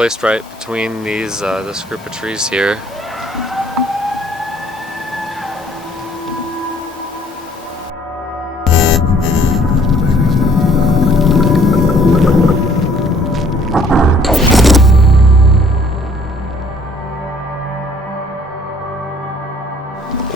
placed right between these this group of trees here.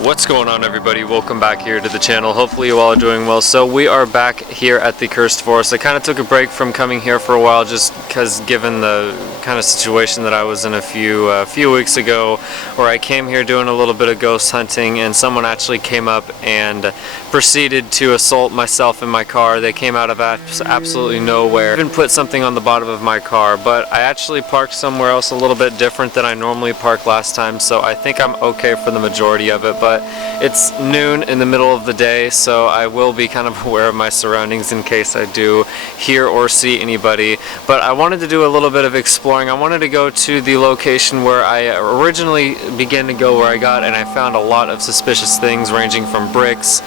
What's going on, everybody? Welcome back here to the channel. Hopefully you all are doing well. So we are back here at the Cursed Forest. I kind of took a break from coming here for a while just because given the kind of situation that I was in a few weeks ago, where I came here doing a little bit of ghost hunting and someone actually came up and proceeded to assault myself in my car. They came out of absolutely nowhere. I even put something on the bottom of my car, but I actually parked somewhere else a little bit different than I normally parked last time, so I think I'm okay for the majority of it. But it's noon in the middle of the day, so I will be kind of aware of my surroundings in case I do hear or see anybody. But I wanted to do a little bit of exploring. I wanted to go to the location where I originally began to go, where I got and I found a lot of suspicious things ranging from bricks,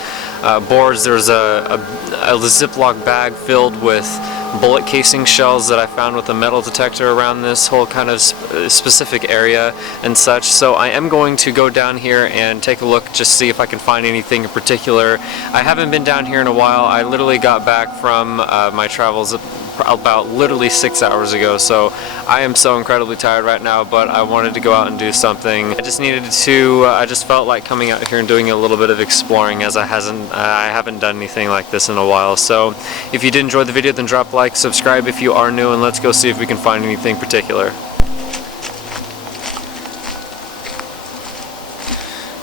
boards. There's a Ziploc bag filled with bullet casing shells that I found with a metal detector around this whole kind of specific area and such. So I am going to go down here and take a look, just see if I can find anything in particular. I haven't been down here in a while. I literally got back from my travels about literally 6 hours ago, so I am so incredibly tired right now, but I wanted to go out and do something. I just felt like coming out here and doing a little bit of exploring, as I haven't done anything like this in a while. So if you did enjoy the video, then drop a like, subscribe if you are new, and let's go see if we can find anything particular.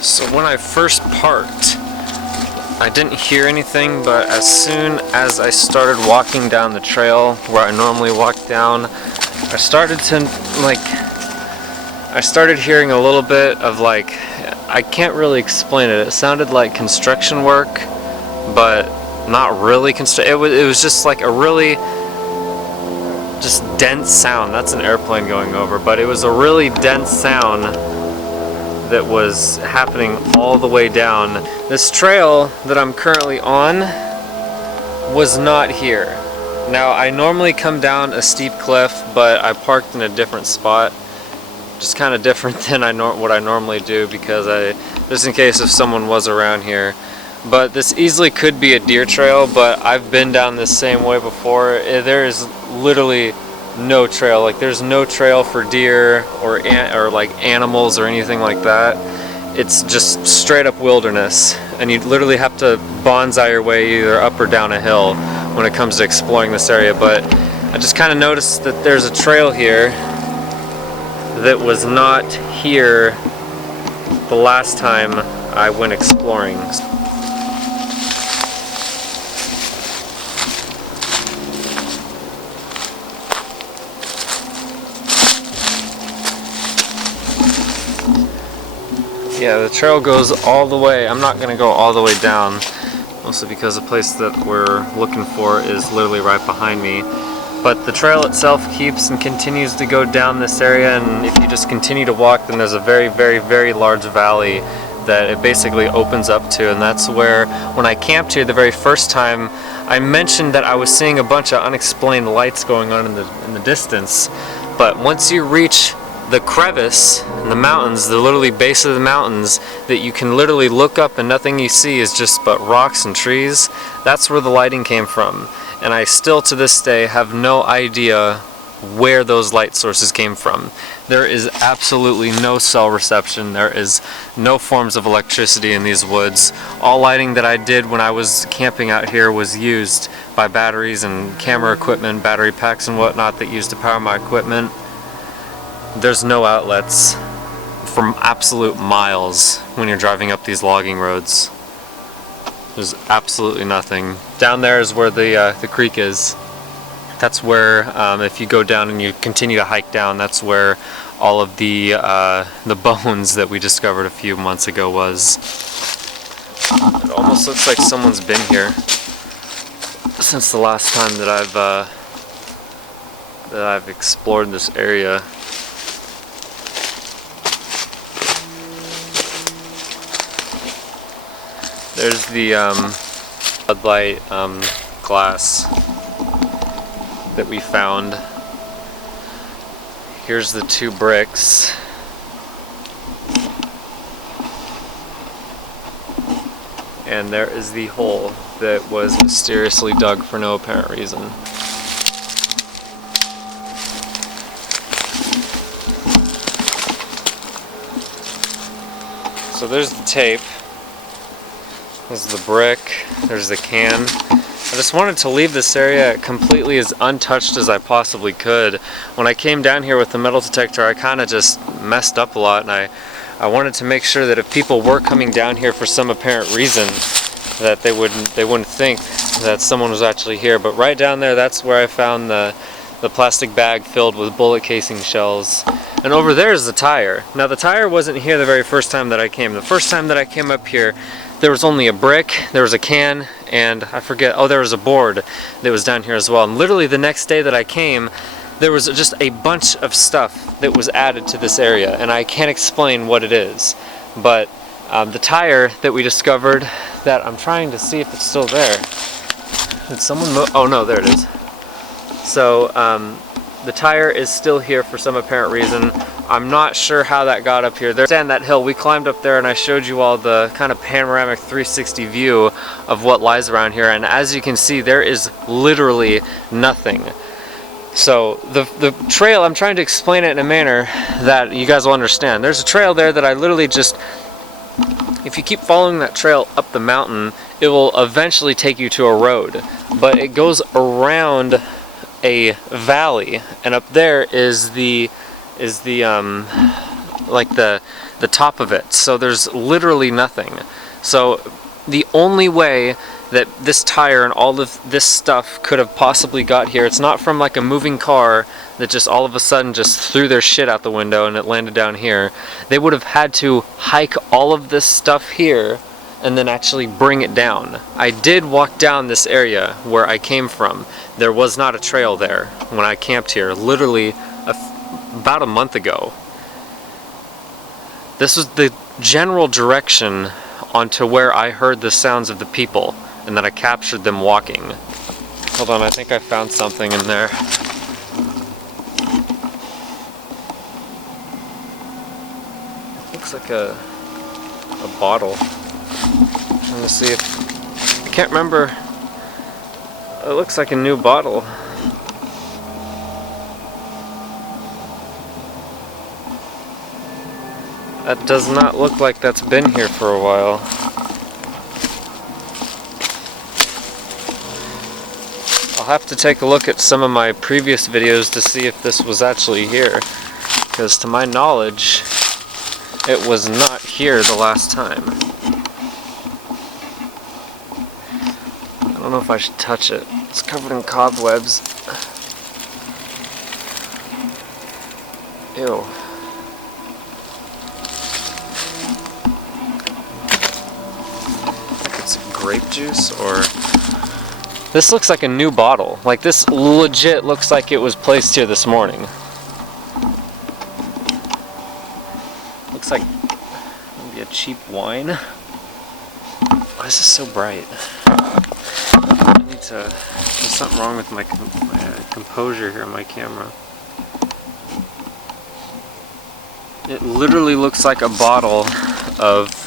So when I first parked, I didn't hear anything, but as soon as I started walking down the trail where I normally walk down, I started hearing a little bit of I can't really explain it. It sounded like construction work, but not really it was just like a really just dense sound. That's an airplane going over, but it was a really dense sound that was happening all the way down. This trail that I'm currently on was not here. Now, I normally come down a steep cliff, but I parked in a different spot, just kind of different than what I normally do, because just in case if someone was around here. But this easily could be a deer trail, but I've been down this same way before. There is literally no trail. Like, there's no trail for deer or like animals or anything like that. It's just straight up wilderness, and you literally have to bonsai your way either up or down a hill when it comes to exploring this area. But I just kind of noticed that there's a trail here that was not here the last time I went exploring. Yeah, the trail goes all the way. I'm not going to go all the way down, mostly because the place that we're looking for is literally right behind me. But the trail itself keeps and continues to go down this area, and if you just continue to walk, then there's a very, very, very large valley that it basically opens up to. And that's where, when I camped here the very first time, I mentioned that I was seeing a bunch of unexplained lights going on in the distance. But once you reach the crevice in the mountains, the literally base of the mountains, that you can literally look up and nothing you see is just but rocks and trees, that's where the lighting came from. And I still to this day have no idea where those light sources came from. There is absolutely no cell reception. There is no forms of electricity in these woods. All lighting that I did when I was camping out here was used by batteries and camera equipment, battery packs and whatnot that used to power my equipment. There's no outlets for absolute miles when you're driving up these logging roads. There's absolutely nothing. Down there is where the creek is. That's where, if you go down and you continue to hike down, that's where all of the bones that we discovered a few months ago was. It almost looks like someone's been here since the last time that I've explored this area. There's the floodlight glass that we found Here's the 2 bricks. And there is the hole that was mysteriously dug for no apparent reason. So there's the tape. There's the brick. There's the can. I just wanted to leave this area completely as untouched as I possibly could. When I came down here with the metal detector, I kind of just messed up a lot, and I wanted to make sure that if people were coming down here for some apparent reason, that they wouldn't think that someone was actually here. But right down there, that's where I found the plastic bag filled with bullet casing shells. And over there is the tire. Now the tire wasn't here the very first time that I came. The first time that I came up here, there was only a brick, there was a can, and I forget, oh, there was a board that was down here as well. And literally the next day that I came, there was just a bunch of stuff that was added to this area, and I can't explain what it is. But the tire that we discovered, that I'm trying to see if it's still there. Did someone move? Oh no, there it is. So the tire is still here for some apparent reason. I'm not sure how that got up here. There's that hill. We climbed up there and I showed you all the kind of panoramic 360 view of what lies around here, and as you can see, there is literally nothing. So the trail, I'm trying to explain it in a manner that you guys will understand. There's a trail there that I literally just, if you keep following that trail up the mountain, it will eventually take you to a road, but it goes around a valley, and up there is the like the top of it. So there's literally nothing. So the only way that this tire and all of this stuff could have possibly got here, it's not from like a moving car that just all of a sudden just threw their shit out the window and it landed down here. They would have had to hike all of this stuff here and then actually bring it down. I did walk down this area where I came from. There was not a trail there when I camped here, literally about a month ago. This was the general direction onto where I heard the sounds of the people, and then I captured them walking. Hold on, I think I found something in there. Looks like a bottle. I'm trying to see if, I can't remember. It looks like a new bottle. That does not look like that's been here for a while. I'll have to take a look at some of my previous videos to see if this was actually here, because to my knowledge, it was not here the last time. I don't know if I should touch it. It's covered in cobwebs. Ew. Grape juice, or this looks like a new bottle. Like, this legit looks like it was placed here this morning. Looks like maybe a cheap wine. Why is this so bright? I need to, there's something wrong with my composure here on my camera. It literally looks like a bottle of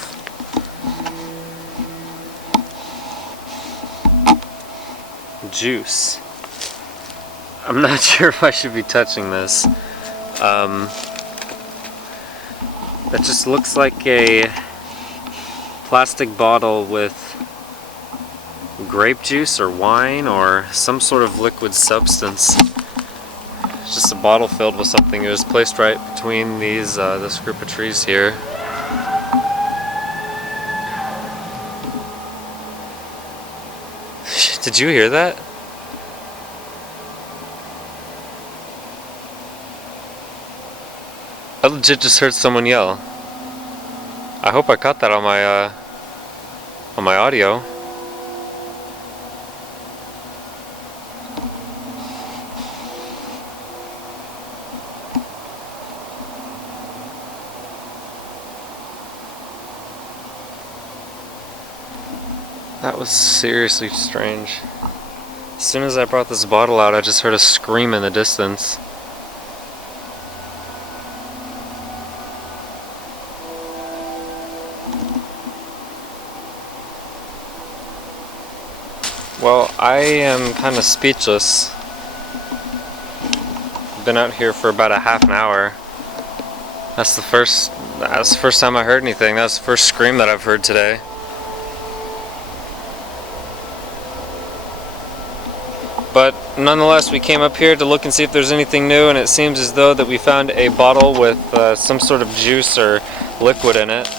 juice. I'm not sure if I should be touching this. That just looks like a plastic bottle with grape juice or wine or some sort of liquid substance. It's just a bottle filled with something. It was placed right between these this group of trees here. Did you hear that? I legit just heard someone yell. I hope I caught that on my audio. That was seriously strange. As soon as I brought this bottle out, I just heard a scream in the distance. Well, I am kind of speechless. Been out here for about a half an hour. That's the first time I heard anything. That's the first scream that I've heard today. But nonetheless, we came up here to look and see if there's anything new, and it seems as though that we found a bottle with some sort of juice or liquid in it.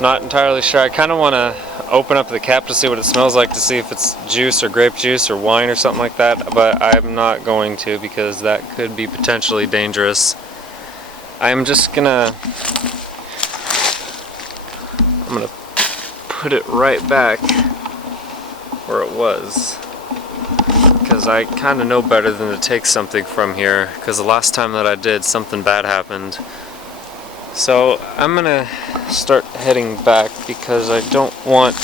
Not entirely sure. I kind of want to open up the cap to see what it smells like, to see if it's juice or grape juice or wine or something like that, but I'm not going to because that could be potentially dangerous. I'm gonna put it right back where it was, because I kind of know better than to take something from here, because the last time that I did, something bad happened. So I'm gonna start heading back because I don't want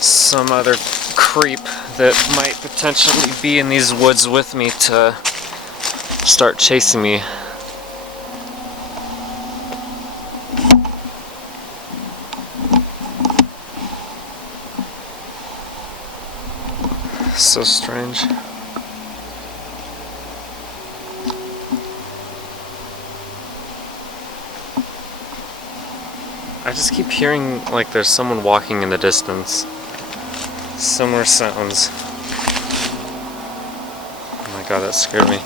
some other creep that might potentially be in these woods with me to start chasing me. So strange. I just keep hearing like there's someone walking in the distance. Similar sounds. Oh my god, that scared me.